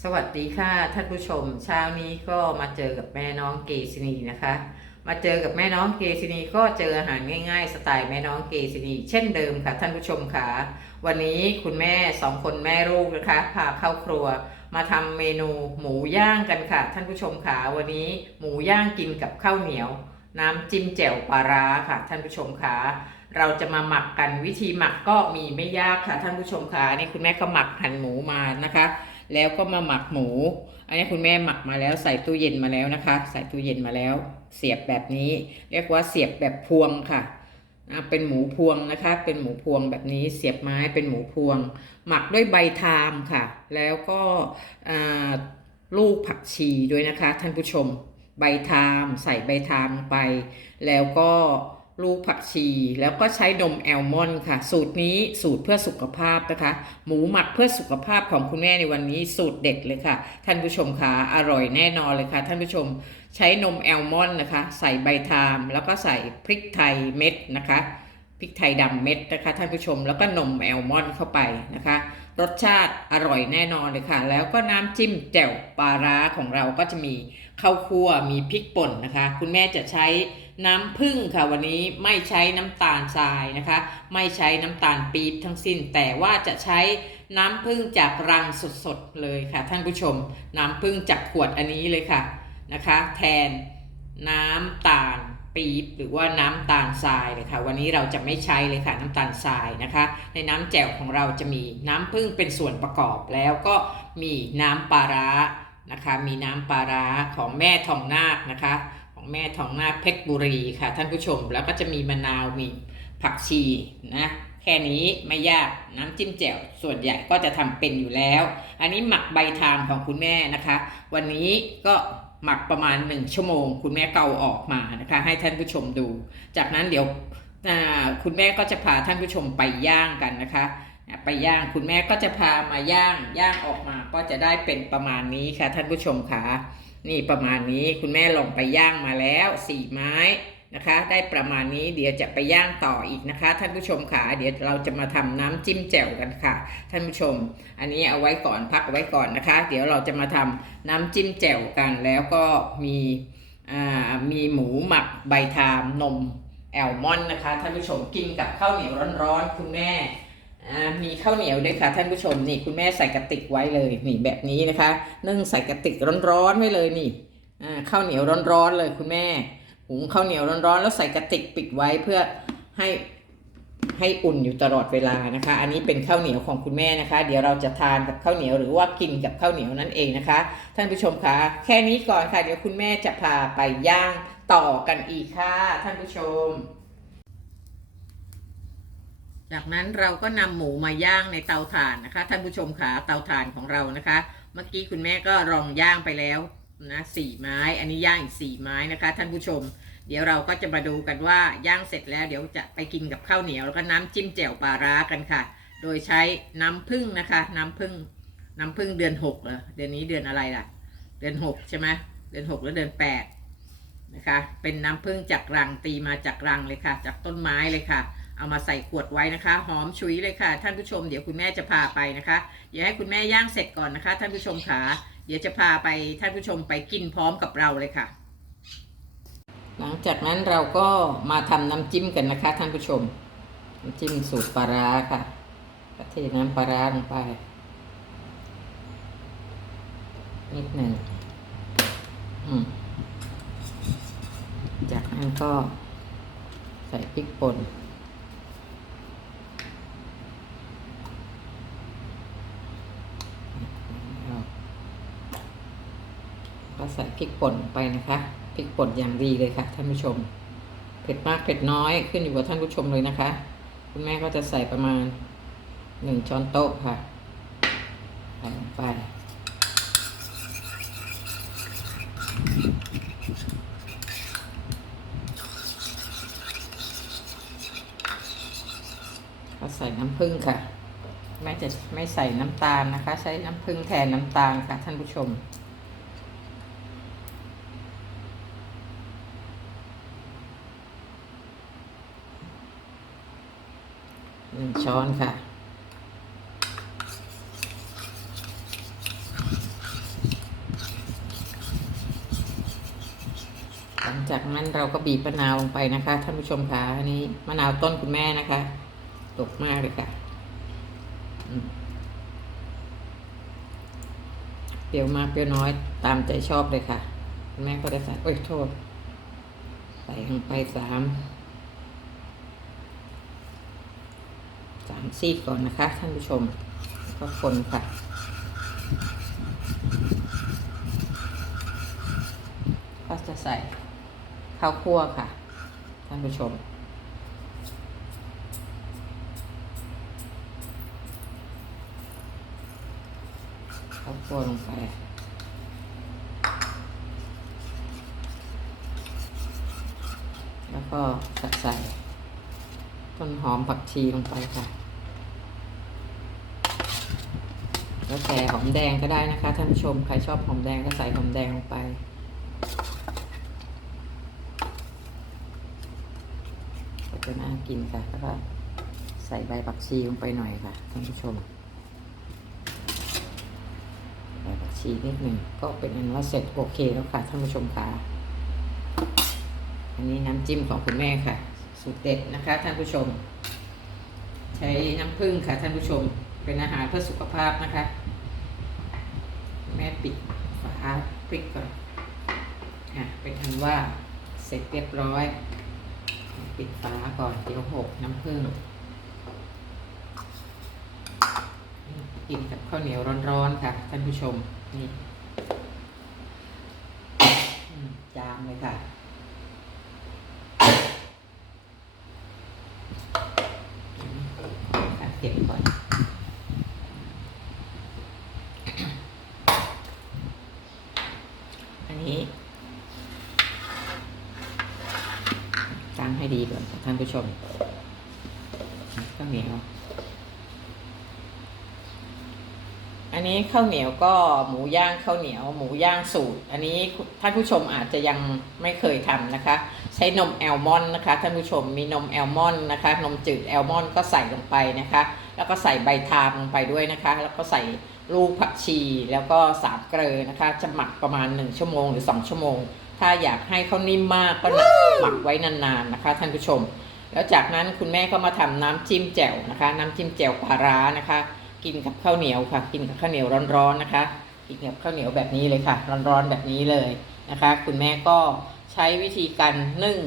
สวัสดีค่ะท่านผู้ชม เช้านี้ก็มาเจอกับแม่น้องเกษณีนะคะ มาเจอกับแม่น้องเกษณีก็เจออาหารง่ายๆ สไตล์แม่น้องเกษณีเช่นเดิมค่ะท่านผู้ชมค่ะวันนี้คุณแม่สองคนแม่ลูกนะคะพาเข้าครัว มาทำเมนูหมูย่างกันค่ะ ท่านผู้ชมค่ะวันนี้หมูย่างกินกับข้าวเหนียว น้ำจิ้มแจ่วปลาร้าค่ะ ท่านผู้ชมค่ะเราจะมาหมักกันวิธีหมักก็มีไม่ยากค่ะ ท่านผู้ชมค่ะนี่คุณแม่ก็หมักหั่นหมูมานะคะ แล้วก็มาหมักหมู อันนี้คุณแม่หมักมาแล้วใส่ตู้เย็นมาแล้วนะคะ ใส่ตู้เย็นมาแล้ว เสียบแบบนี้ เรียกว่าเสียบแบบพวงค่ะเป็นหมูพวงนะคะ เป็นหมูพวงแบบนี้เสียบไม้เป็นหมูพวง หมักด้วยใบทามค่ะ แล้วก็ลูกผักชีด้วยนะคะ ท่านผู้ชม ใบทาม ใส่ใบทามไป แล้วก็ ลูกผักชีแล้วก็ใช้นมแอลมอนด์ค่ะ สูตรนี้สูตรเพื่อสุขภาพนะคะ หมูหมักเพื่อสุขภาพของคุณแม่ในวันนี้สูตรเด็ดเลยค่ะ ท่านผู้ชมคะอร่อยแน่นอนเลยค่ะ ท่านผู้ชมใช้นมแอลมอนด์นะคะ ใส่ใบทาม แล้วก็ใส่พริกไทยเม็ดนะคะพริกไทยดำเม็ดนะคะ ท่านผู้ชมแล้วก็นมแอลมอนด์เข้าไปนะคะ รสชาติอร่อยแน่นอนเลยค่ะ แล้วก็น้ำจิ้มแจ่วปลาร้าของเราก็จะมีข้าวคั่วมีพริกป่นนะคะ คุณแม่จะใช้ น้ำผึ้งค่ะวันนี้ไม่ใช้น้ำตาลทรายนะคะ ไม่ใช้น้ำตาลปี๊บทั้งสิ้น แต่ว่าจะใช้น้ำผึ้งจากรังสดๆเลยค่ะ ท่านผู้ชม น้ำผึ้งจากขวดอันนี้เลยค่ะนะคะ แทนน้ำตาลปี๊บหรือว่าน้ำตาลทรายเลยค่ะ วันนี้เราจะไม่ใช้เลยค่ะน้ำตาลทรายนะคะ ในน้ำแจ่วของเราจะมีน้ำผึ้งเป็นส่วนประกอบแล้วก็มีน้ำปลาร้านะคะ มีน้ำปลาร้าของแม่ทองนาคนะคะ ของแม่ทองนาคเพชรบุรีค่ะท่านผู้ชม แล้วก็จะมีมะนาวมีผักชีนะแค่นี้ไม่ยากน้ำจิ้มแจ่วส่วนใหญ่ก็จะทำเป็นอยู่แล้ว อันนี้หมักใบทามของคุณแม่นะคะ วันนี้ก็หมักประมาณ 1 ชั่วโมง คุณแม่เกาออกมานะคะ ให้ท่านผู้ชมดู จากนั้นเดี๋ยวคุณแม่ก็จะพาท่านผู้ชมไปย่างกันนะคะไปย่างคุณแม่ก็จะพามาย่างย่างออกมาก็จะได้เป็นประมาณนี้ค่ะท่านผู้ชมค่ะ นี่ประมาณนี้คุณแม่ลงไปย่างมาแล้วสี่ไม้นะคะ ได้ประมาณนี้เดี๋ยวจะไปย่างต่ออีกนะคะ ท่านผู้ชมค่ะเดี๋ยวเราจะมาทำน้ำจิ้มแจ่วกันค่ะ ท่านผู้ชม อันนี้เอาไว้ก่อนพักไว้ก่อนนะคะ เดี๋ยวเราจะมาทำน้ำจิ้มแจ่วกันแล้วก็มีอ่ามีหมูหมักใบทามนมแอลมอนนะคะท่านผู้ชมกินกับข้าวเหนียวร้อนๆคุณแม่ มีข้าวเหนียวด้วยค่ะท่านผู้ชมนี่คุณแม่ใส่กระติกไว้เลยนี่แบบนี้นะคะ นึ่งใส่กระติกร้อนๆไว้เลยนี่ข้าวเหนียวร้อนๆเลยคุณแม่หุงข้าวเหนียวร้อนๆแล้วใส่กระติกปิดไว้เพื่อให้ให้อุ่นอยู่ตลอดเวลานะคะ อันนี้เป็นข้าวเหนียวของคุณแม่นะคะ เดี๋ยวเราจะทานกับข้าวเหนียวหรือว่ากินกับข้าวเหนียวนั่นเองนะคะ ท่านผู้ชมคะแค่นี้ก่อนค่ะ เดี๋ยวคุณแม่จะพาไปย่างต่อกันอีกค่ะท่านผู้ชม จากนั้นเราก็นำหมูมาย่างในเตาถ่านนะคะ ท่านผู้ชมขาเตาถ่านของเรานะคะ เมื่อกี้คุณแม่ก็ลองย่างไปแล้วนะสี่ไม้ อันนี้ย่างอีกสี่ไม้นะคะ ท่านผู้ชม เดี๋ยวเราก็จะมาดูกันว่าย่างเสร็จแล้วเดี๋ยวจะไปกินกับข้าวเหนียวแล้วก็น้ำจิ้มแจ่วปลาร้ากันค่ะ โดยใช้น้ำผึ้งนะคะ น้ำผึ้งน้ำผึ้งเดือนหกเหรอเดือนนี้เดือนอะไรล่ะ เดือนหกใช่ไหมเดือนหกหรือเดือนแปดนะคะ เป็นน้ำผึ้งจากรังตีมาจากรังเลยค่ะ จากต้นไม้เลยค่ะ เอามาใส่ขวดไว้นะคะ หอมฉุยเลยค่ะ ท่านผู้ชมเดี๋ยวคุณแม่จะพาไปนะคะ เดี๋ยวให้คุณแม่ย่างเสร็จก่อนนะคะ ท่านผู้ชมขาเดี๋ยวจะพาไปท่านผู้ชมไปกินพร้อมกับเราเลยค่ะ หลังจากนั้นเราก็มาทำน้ำจิ้มกันนะคะ ท่านผู้ชม น้ำจิ้มสูตรปลาร้าค่ะก็เทน้ำปลาร้าลงไป นิดหนึ่งจากนั้นก็ใส่พริกป่น ก็ใส่พริกป่นไปนะคะพริกป่นอย่างดีเลยค่ะท่านผู้ชม เผ็ดมากเผ็ดน้อยขึ้นอยู่กับท่านผู้ชมเลยนะคะ คุณแม่ก็จะใส่ประมาณหนึ่งช้อนโต๊ะค่ะใส่ลงไปก็ใส่น้ำผึ้งค่ะ แม่จะไม่ใส่น้ำตาลนะคะ ใช้น้ำผึ้งแทนน้ำตาลค่ะท่านผู้ชม หนึ่งช้อนค่ะ หลังจากนั้นเราก็บีบมะนาวลงไปนะคะท่านผู้ชมคะอันนี้มะนาวต้นคุณแม่นะคะ ตกมากเลยค่ะเปรี้ยวมากเปรี้ยวน้อยตามใจชอบเลยค่ะ คุณแม่ก็จะใส่โอ้ยโทษ ใส่ลงไปสาม สามซีกก่อนนะคะ ท่านผู้ชมก็คนค่ะ ก็จะใส่ข้าวคั่วค่ะ ท่านผู้ชม ข้าวคั่วลงไปแล้วก็ใส่ ต้นหอมผักชีลงไปค่ะ แล้วแต่หอมแดงก็ได้นะคะท่านผู้ชม ใครชอบหอมแดงก็ใส่หอมแดงลงไป ก็จะน่ากินค่ะ แล้วก็ใส่ใบผักชีลงไปหน่อยค่ะท่านผู้ชม ใบผักชีนิดหนึ่งก็เป็นอันว่าเสร็จโอเคแล้วค่ะท่านผู้ชมค่ะ อันนี้น้ำจิ้มของคุณแม่ค่ะ สูตรเด็ดนะคะท่านผู้ชม ใช้น้ำผึ้งค่ะท่านผู้ชม เป็นอาหารเพื่อสุขภาพนะคะ แม่ปิดฝาปิดก่อนอะเป็นอันว่าเสร็จเรียบร้อย ปิดฝาก่อนเดี๋ยวหกน้ำผึ้งกินกับข้าวเหนียวร้อนๆค่ะท่านผู้ชมนี่จามเลยค่ะเก็บก่อน อันนี้ตั้งให้ดีก่อนท่านผู้ชมข้าวเหนียว อันนี้ข้าวเหนียวก็หมูย่างข้าวเหนียว หมูย่างสูตร อันนี้ท่านผู้ชมอาจจะยังไม่เคยทำนะคะ ใช้นมแอลมอนนะคะท่านผู้ชมมีนมแอลมอนนะคะ นมจืดแอลมอนก็ใส่ลงไปนะคะ แล้วก็ใส่ใบทามลงไปด้วยนะคะ แล้วก็ใส่ลูกผักชีแล้วก็สามเกลือนะคะ จะหมักประมาณ 1 ชั่วโมงหรือ 2 ชั่วโมง ถ้าอยากให้เขานิ่มมากก็หมักไว้นานๆนะคะ ท่านผู้ชม แล้วจากนั้นคุณแม่ก็มาทำน้ำจิ้มแจ่วนะคะ น้ำจิ้มแจ่วปลาร้านะคะ กินกับข้าวเหนียวค่ะ กินกับข้าวเหนียวร้อนๆนะคะ กินกับข้าวเหนียวแบบนี้เลยค่ะ ร้อนๆแบบนี้เลยนะคะ คุณแม่ก็ใช้วิธีการนึ่ง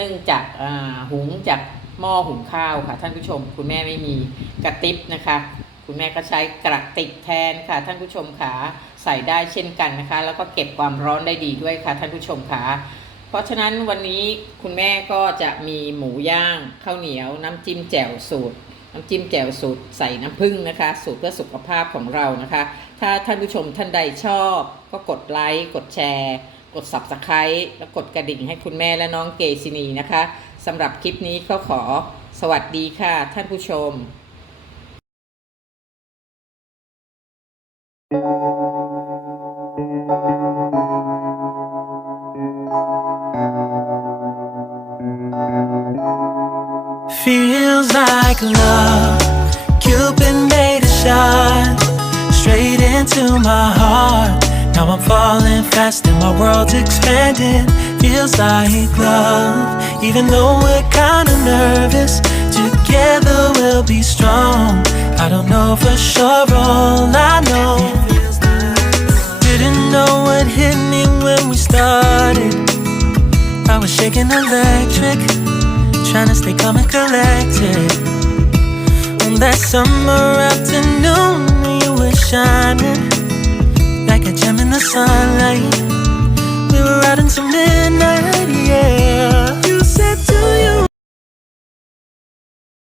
นึ่งจากอ่าหุงจาก หม้อหุงข้าวค่ะท่านผู้ชม คุณแม่ไม่มีกระติบนะคะ คุณแม่ก็ใช้กระติกแทนค่ะ ท่านผู้ชมขาใส่ได้เช่นกันนะคะ แล้วก็เก็บความร้อนได้ดีด้วยค่ะ ท่านผู้ชมขาเพราะฉะนั้นวันนี้คุณแม่ก็จะมีหมูย่างข้าวเหนียว น้ำจิ้มแจ่วสูตรน้ำจิ้มแจ่วสูตรใส่น้ำผึ้งนะคะ สูตรเพื่อสุขภาพของเรานะคะ ถ้าท่านผู้ชมท่านใดชอบก็กดไลค์กดแชร์ กด subscribe แล้วกดกระดิ่งให้คุณแม่และน้องเกซินีนะคะ สำหรับคลิปนี้ก็ขอสวัสดีค่ะท่านผู้ชม Feels like love. Cupid made a shot straight into my heart. Now I'm falling fast and my world's expanding. Feels like love. Even though we're kinda nervous, together we'll be strong. I don't know for sure, all I know. Didn't know what hit me when we started. I was shaking electric trying to stay calm and collected. On that summer afternoon, you were shining like a gem in the sunlight we were riding till midnight, yeah.